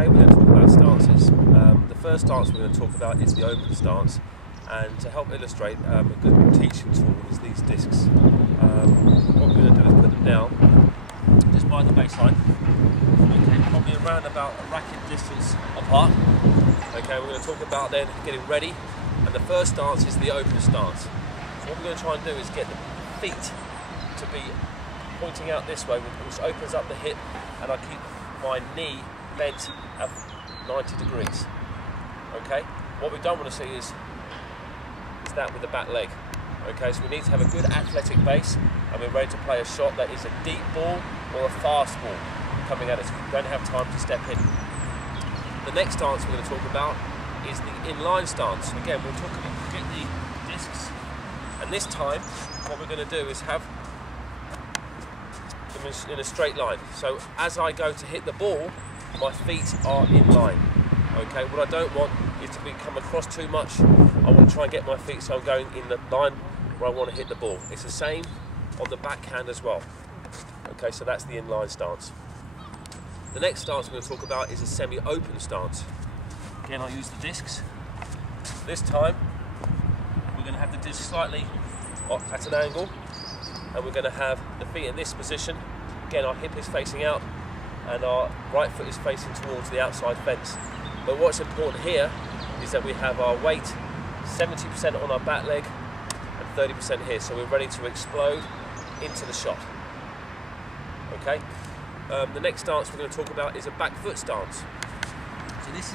today we're going to talk about stances. The first stance we're going to talk about is the open stance, and to help illustrate, a good teaching tool is these discs. What we're going to do is put them down just by the baseline, okay, probably around about a racket distance apart. Okay, we're going to talk about then getting ready, and the first stance is the open stance. So what we're going to try and do is get the feet to be pointing out this way, which opens up the hip, and I keep my knee bent at 90 degrees. Okay, what we don't want to see is that with the back leg. Okay, so we need to have a good athletic base, and we're ready to play a shot that is a deep ball or a fast ball coming at us. We don't have time to step in. The next stance we're going to talk about is the inline stance. Again, we'll get the discs, and this time what we're going to do is have them in a straight line. So as I go to hit the ball, my feet are in line. Okay, what I don't want is to come across too much. I want to try and get my feet so I'm going in the line where I want to hit the ball. It's the same on the backhand as well. Okay, so that's the inline stance. The next stance we're going to talk about is a semi-open stance. Again, I'll use the discs. This time we're going to have the disc slightly at an angle, and we're going to have the feet in this position. Again, our hip is facing out and our right foot is facing towards the outside fence. But what's important here is that we have our weight 70% on our back leg and 30% here, so we're ready to explode into the shot. Okay. The next stance we're going to talk about is a back foot stance. So this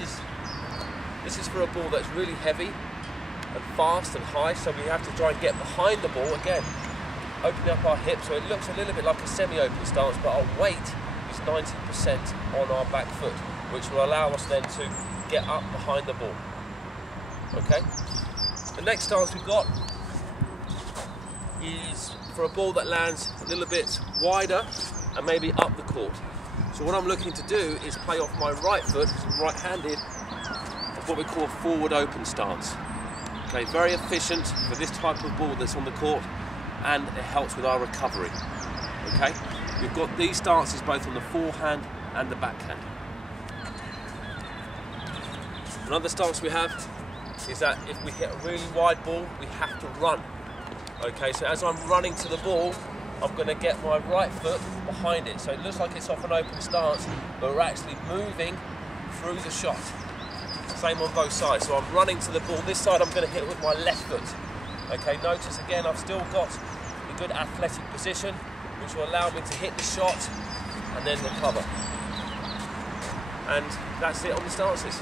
is for a ball that's really heavy and fast and high, so we have to try and get behind the ball again, opening up our hips so it looks a little bit like a semi-open stance, but our weight is 90% on our back foot, which will allow us then to get up behind the ball. Okay. The next stance we've got is for a ball that lands a little bit wider and maybe up the court. So what I'm looking to do is play off my right foot, right-handed, what we call a forward open stance. Okay, very efficient for this type of ball that's on the court, and it helps with our recovery. Okay, we've got these stances both on the forehand and the backhand. Another stance we have is that if we hit a really wide ball, we have to run. Okay, so as I'm running to the ball, I'm going to get my right foot behind it. So it looks like it's off an open stance, but we're actually moving through the shot. Same on both sides. So I'm running to the ball. This side I'm going to hit with my left foot. Okay, notice again I've still got a good athletic position, which will allow me to hit the shot and then recover. And that's it on the stances.